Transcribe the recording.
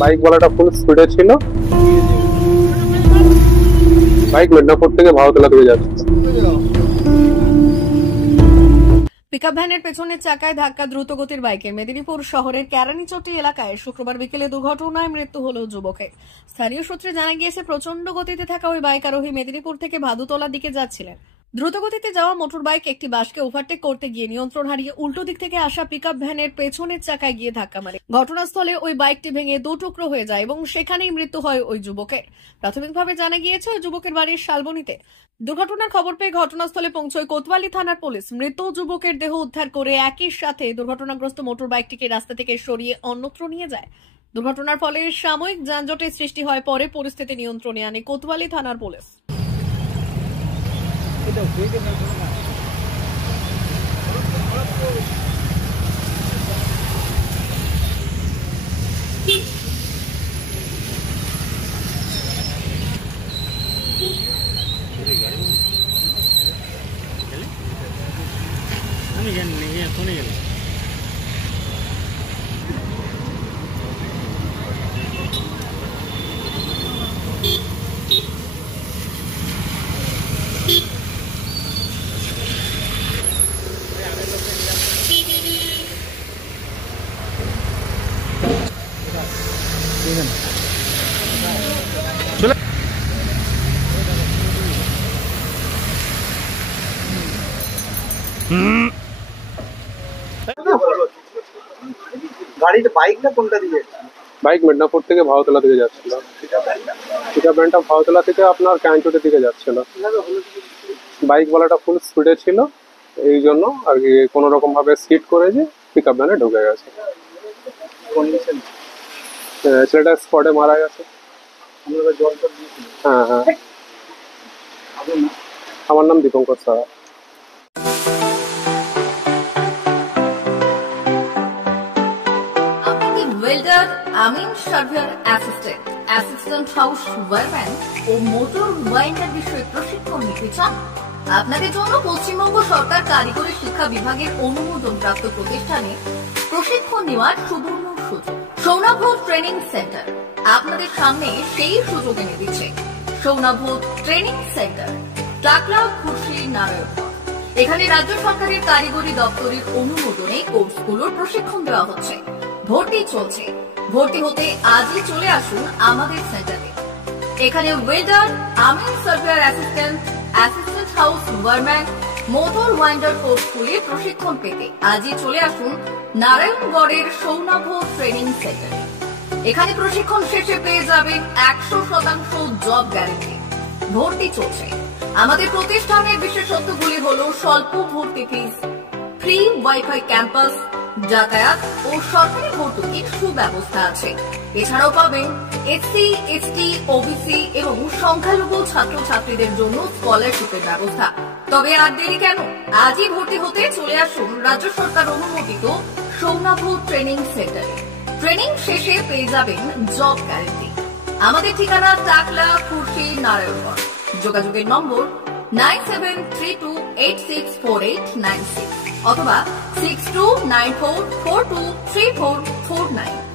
Bike ওয়ালাটা ফুল স্পিডে ছিল। Bike Medinipur থেকে ভারতলা দিকে যাচ্ছে। পিকআপ ভ্যানের পেছনের চাকায় ধাক্কা দ্রুতগতির বাইকের মেদিনীপুর শহরের কেরানীচটি এলাকায় শুক্রবার বিকেলে দুর্ঘটনায় মৃত্যু হল যুবকের। স্থানীয় সূত্রে জানা গিয়েছে, প্রচন্ড গতিতে থাকা ওই বাইক আরোহী মেদিনীপুর থেকে ভাদুতলার দিকে যাচ্ছিলেন। দ্রুতগতিতে যাওয়া মোটর বাইক একটি বাসকে ওভারটেক করতে গিয়ে নিয়ন্ত্রণ হারিয়ে উল্টো দিক থেকে আসা পিকআপ ভ্যানের পেছনের চাকায় গিয়ে ধাক্কা মারে। ঘটনাস্থলে ওই বাইকটি ভেঙে দু টুকরো হয়ে যায় এবং সেখানেই মৃত্যু হয় ওই যুবকের। প্রাথমিকভাবে জানা গিয়েছে, ওই যুবকের বাড়ির শালবনীতে। দুর্ঘটনার খবর পেয়ে ঘটনাস্থলে পৌঁছয় কোতোয়ালি থানার পুলিশ। মৃত যুবকের দেহ উদ্ধার করে একই সাথে দুর্ঘটনাগ্রস্ত মোটর বাইকটিকে রাস্তা থেকে সরিয়ে অন্যত্র নিয়ে যায়। দুর্ঘটনার ফলে সাময়িক যানজটের সৃষ্টি হয়, পরে পরিস্থিতি নিয়ন্ত্রণে আনে কোতোয়ালি থানার পুলিশ। আমি জানি না, শুনে গেল। চলে গাড়িটা বাইক না কোনটা দিয়ে? বাইক মেদিনীপুর থেকে ভারতলা দিকে যাচ্ছিল। পিকআপ ভ্যানটা ভারতলা থেকে আপনার কেরানীচটির দিকে যাচ্ছিল। বাইক ওয়ালাটা ফুল স্পিডে ছিল, এই জন্য আর কি কোনো রকম ভাবে স্কিড করে যে পিকআপ ভ্যানে ঢুকে গেছে। ছেলেটা স্পটে মারা গেছে। হ্যাঁ হ্যাঁ, আমার নাম দীপঙ্কর সাহা। ওয়েল্ডার, আমিন সার্ভেয়ার অ্যাসিস্ট্যান্ট হাউস ওয়ারম্যান ও মোটর ওয়াইন্ডার বিষয়ে প্রশিক্ষণ নিতে চান? আপনাদের জন্য পশ্চিমবঙ্গ সরকার কারিগরি শিক্ষা বিভাগের অনুমোদনপ্রাপ্ত প্রতিষ্ঠানে প্রশিক্ষণ নেওয়ার সুবর্ণ সুযোগ। সৌনাভ ট্রেনিং সেন্টার আপনাদের সামনে সেই সুযোগ এনে দিচ্ছে। সৌনাভ ট্রেনিং সেন্টার, টাকলা, খুশি, নারায়ণগড়। এখানে রাজ্য সরকারের কারিগরি দপ্তরের অনুমোদনে কোর্সগুলোর প্রশিক্ষণ দেওয়া হচ্ছে। ভর্তি চলছে। ভর্তি হতে আজই চলে আসুন আমাদের সেন্টারে। এখানে ওয়েল্ডার, আমিন surveyor assistant house wireman, motor winder কোর্সগুলি প্রশিক্ষণ পেতে আজই চলে আসুন নারায়ণগড়ের সৌনাভ ট্রেনিং সেন্টারে। এখানে প্রশিক্ষণ শেষে পেয়ে যাবেন 100% জব গ্যারান্টি। ভর্তি চলছে। আমাদের প্রতিষ্ঠানের বিশেষত্বগুলি হলো স্বল্প ভর্তি ফিস, ফ্রি ওয়াইফাই ক্যাম্পাস, যাতায়াত ও সরকারি ভর্তুকির সুব্যবস্থা আছে। এছাড়াও পাবেন এসসি, এসটি, ওবিসি এবং সংখ্যালঘু ছাত্রছাত্রীদের জন্য স্কলারশিপের ব্যবস্থা। তবে আর দেরি কেন, আজই ভর্তি হতে চলে আসুন রাজ্য সরকার অনুমোদিত সৌনাভ ট্রেনিং সেন্টারে। ট্রেনিং শেষে পেয়ে যাবেন জব গ্যারান্টি। আমাদের ঠিকানা টাকলা, খুশি, নারায়ণগড়। যোগাযোগের নম্বর 9732864896 অথবা 6294423449।